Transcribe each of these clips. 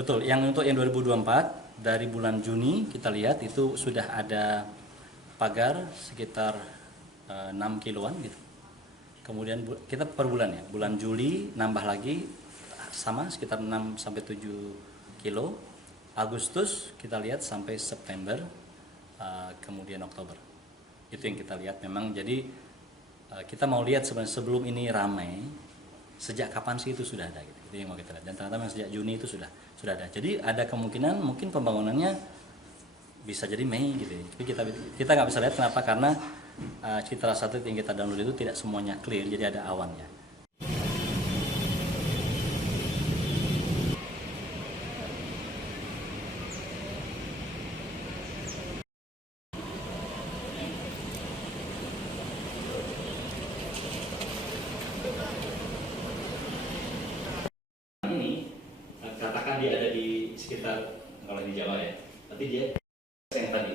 Betul, yang untuk yang 2024 dari bulan Juni kita lihat itu sudah ada pagar sekitar 6 kiloan gitu. Kemudian kita per bulan ya, bulan Juli nambah lagi sama sekitar 6 sampai 7 kilo. Agustus kita lihat sampai September, kemudian Oktober. Itu yang kita lihat memang. Jadi kita mau lihat sebenarnya sebelum ini ramai, sejak kapan sih itu sudah ada gitu. Itu yang mau kita lihat. Dan ternyata memang sejak Juni itu sudah ada. Jadi ada kemungkinan mungkin pembangunannya bisa jadi Mei gitu ya. Tapi kita nggak bisa lihat kenapa, karena citra satelit yang kita download itu tidak semuanya clear, jadi ada awannya. Ini katakan dia ada di sekitar, kalau di Jawa ya, tapi dia yang tadi.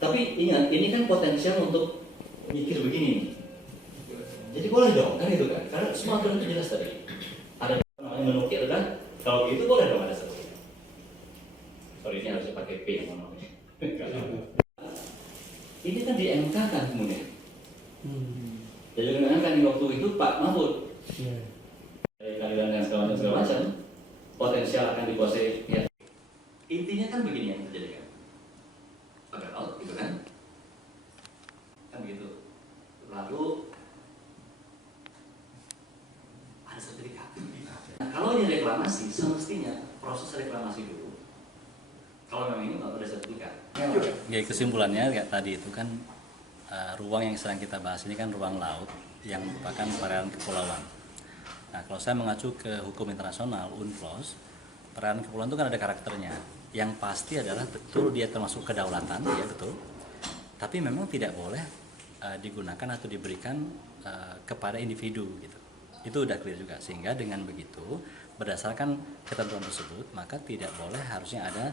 Tapi ingat, ini kan potensial untuk mikir begini. Jadi boleh dong, kan itu kan? Karena semua aturan itu jelas tadi. Ada yang menukil kan? Kalau gitu boleh dong ada satu. Sorry, ini harusnya pakai P yang mana? Ini kan di MK kan kemudian. Jadi dengan kan di waktu itu Pak Mahfud. Dari keadilan dan segala macam, potensial akan dikuasai. Ya. Intinya kan begini yang terjadi kan? Pagar laut gitu kan? Kan begitu. Lalu ada sertifikat. Nah, kalau ini reklamasi, semestinya proses reklamasi dulu. Kalau memang ini nggak ada sertifikat. Ya, kesimpulannya kayak tadi itu kan ruang yang sedang kita bahas ini kan ruang laut yang merupakan perairan kepulauan. Nah, kalau saya mengacu ke hukum internasional UNCLOS, perairan kepulauan itu kan ada karakternya. Yang pasti adalah betul dia termasuk kedaulatan, ya betul. Tapi memang tidak boleh digunakan atau diberikan kepada individu gitu. Itu udah clear juga, sehingga dengan begitu berdasarkan ketentuan tersebut maka tidak boleh harusnya ada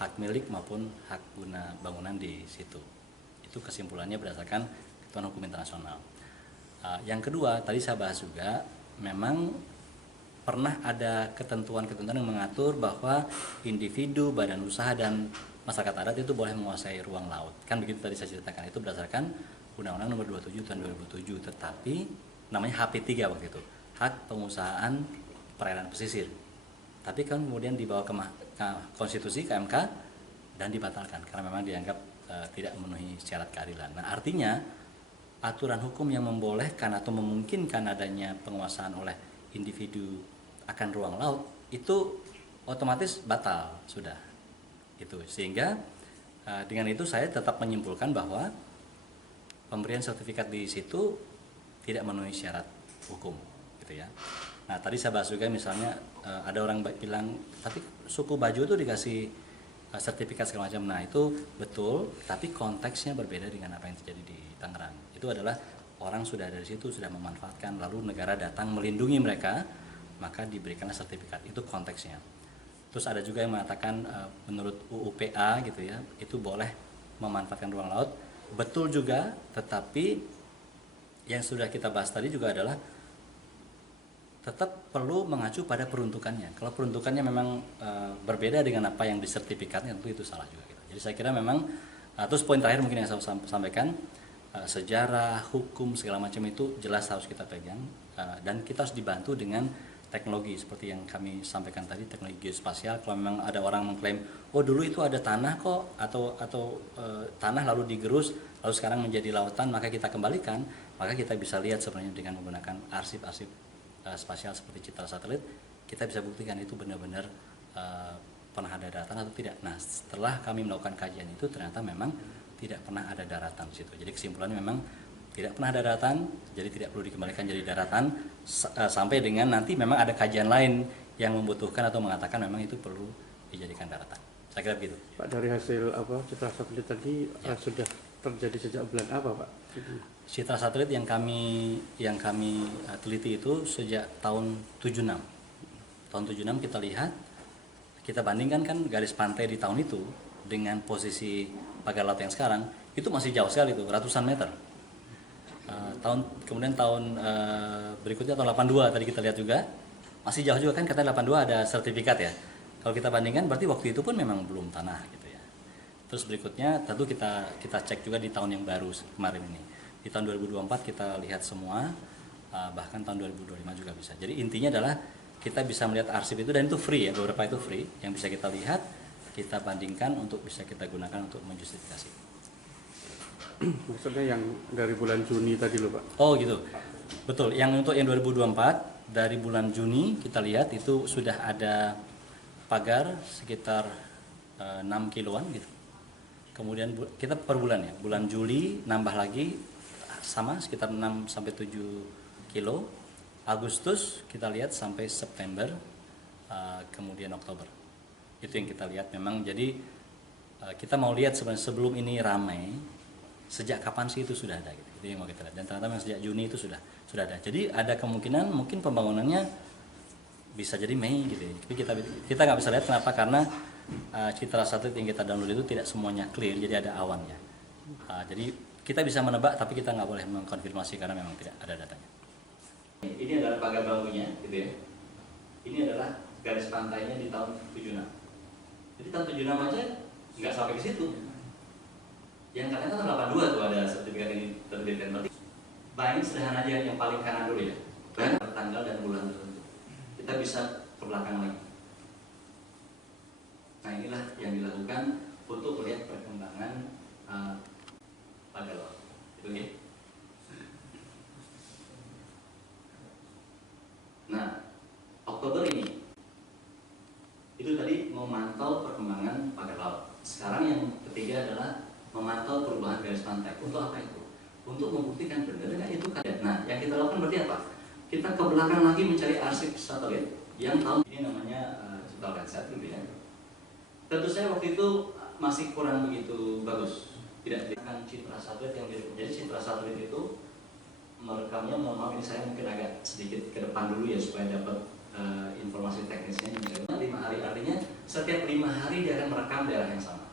hak milik maupun hak guna bangunan di situ. Itu kesimpulannya berdasarkan ketentuan hukum internasional. Yang kedua tadi saya bahas juga, memang pernah ada ketentuan-ketentuan yang mengatur bahwa individu, badan usaha dan masyarakat adat itu boleh menguasai ruang laut. Kan begitu tadi saya ceritakan, itu berdasarkan Undang-Undang Nomor 27 tahun 2007, tetapi namanya HP3 waktu itu, hak pengusahaan perairan pesisir. Tapi kan kemudian dibawa ke konstitusi, ke MK, dan dibatalkan karena memang dianggap tidak memenuhi syarat keadilan. Nah, artinya aturan hukum yang membolehkan atau memungkinkan adanya penguasaan oleh individu akan ruang laut itu otomatis batal sudah. Itu sehingga dengan itu saya tetap menyimpulkan bahwa pemberian sertifikat di situ tidak memenuhi syarat hukum gitu ya. Nah, tadi saya bahas juga misalnya ada orang bilang tapi suku Bajo itu dikasih sertifikat segala macam. Nah, itu betul, tapi konteksnya berbeda dengan apa yang terjadi di Tangerang. Itu adalah orang sudah dari situ, sudah memanfaatkan, lalu negara datang melindungi mereka, maka diberikanlah sertifikat. Itu konteksnya. Terus ada juga yang mengatakan menurut UU-PA gitu ya, itu boleh memanfaatkan ruang laut. Betul juga, tetapi yang sudah kita bahas tadi juga adalah tetap perlu mengacu pada peruntukannya. Kalau peruntukannya memang berbeda dengan apa yang disertifikatnya, tentu itu salah juga gitu. Jadi saya kira memang terus poin terakhir mungkin yang saya sampaikan, sejarah, hukum segala macam itu jelas harus kita pegang, dan kita harus dibantu dengan teknologi seperti yang kami sampaikan tadi, teknologi geospasial. Kalau memang ada orang mengklaim, oh dulu itu ada tanah kok, atau tanah lalu digerus, lalu sekarang menjadi lautan, maka kita kembalikan, maka kita bisa lihat sebenarnya dengan menggunakan arsip-arsip spasial seperti citra satelit, kita bisa buktikan itu benar-benar pernah ada daratan atau tidak. Nah, setelah kami melakukan kajian itu ternyata memang tidak pernah ada daratan di situ. Jadi kesimpulannya memang tidak pernah ada daratan, jadi tidak perlu dikembalikan jadi daratan sampai dengan nanti memang ada kajian lain yang membutuhkan atau mengatakan memang itu perlu dijadikan daratan. Saya kira begitu. Pak, dari hasil citra satelit tadi ya, sudah terjadi sejak bulan apa, Pak? Citra satelit yang kami teliti itu sejak tahun 76. Tahun 76 kita lihat, kita bandingkan kan garis pantai di tahun itu dengan posisi pagar laut yang sekarang, itu masih jauh sekali itu, ratusan meter. Kemudian tahun berikutnya tahun 82 tadi kita lihat juga masih jauh juga kan, katanya 82 ada sertifikat ya. Kalau kita bandingkan berarti waktu itu pun memang belum tanah gitu ya. Terus berikutnya tentu kita cek juga di tahun yang baru kemarin ini. Di tahun 2024 kita lihat semua, bahkan tahun 2025 juga bisa. Jadi intinya adalah kita bisa melihat arsip itu, dan itu free ya, beberapa itu free yang bisa kita lihat, kita bandingkan untuk bisa kita gunakan untuk menjustifikasi. Maksudnya yang dari bulan Juni tadi loh Pak? Oh gitu, betul. Yang untuk yang 2024 dari bulan Juni kita lihat itu sudah ada pagar sekitar 6 kiloan gitu. Kemudian kita per bulan ya, bulan Juli nambah lagi sama sekitar 6 sampai 7 kilo. Agustus kita lihat sampai September, kemudian Oktober. Itu yang kita lihat memang. Jadi kita mau lihat sebenarnya sebelum ini ramai, sejak kapan sih itu sudah ada gitu. Itu yang mau kita lihat. Dan ternyata memang sejak Juni itu sudah ada. Jadi ada kemungkinan mungkin pembangunannya bisa jadi Mei gitu ya. Tapi kita nggak bisa lihat kenapa, karena citra satelit yang kita download itu tidak semuanya clear, jadi ada awannya. Jadi kita bisa menebak, tapi kita nggak boleh mengkonfirmasi karena memang tidak ada datanya. Ini adalah pagar bambunya, gitu ya. Ini adalah garis pantainya di tahun 76. Jadi tahun 76 aja nggak sampai ke situ. Yang katanya tahun 82 tuh ada sertifikat ini terbitkan. Berarti bayangin sederhana aja yang paling kanan dulu ya. Banyak tanggal dan bulan tertentu. Kita bisa ke belakang lagi. Nah inilah yang dilakukan untuk melihat perkembangan pagar laut. Itu ya. Nah, Oktober ini itu tadi memantau perkembangan pagar laut. Sekarang yang ketiga adalah memantau perubahan garis pantai. Untuk apa itu? Untuk membuktikan benar nggak itu kan. Nah, yang kita lakukan berarti apa? Kita ke belakang lagi mencari arsip satelit yang tahun ini namanya Cipta gitu ya. Tentu saja waktu itu masih kurang begitu bagus. Tidak diberikan citra satelit yang jadi citra satelit itu merekamnya, mohon maaf ini saya mungkin agak sedikit ke depan dulu ya supaya dapat informasi teknisnya. Misalnya 5 hari, artinya setiap 5 hari dia akan merekam daerah yang sama.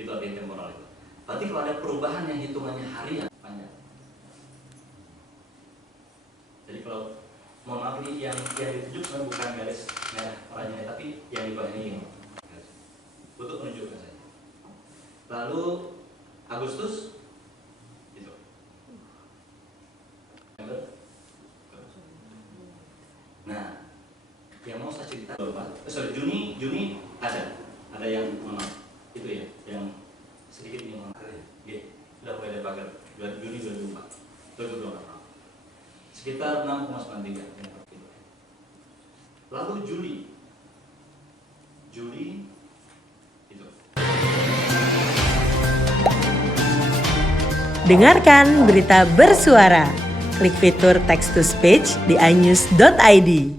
Itu artinya temporal itu. Berarti kalau ada perubahan yang hitungannya harian panjang. Jadi kalau mohon maaf ini yang ditunjuk sebenarnya bukan garis merah oranye, tapi yang di bawah ini untuk menunjukkan saja. Lalu Agustus itu. Nah, yang mau saya cerita Juni ada yang itu ya, yang sedikit ini sudah mulai ada pagar Juni 2024 sekitar 6,93. Lalu Juli itu. Dengarkan berita bersuara. Klik fitur text to speech di inews.id.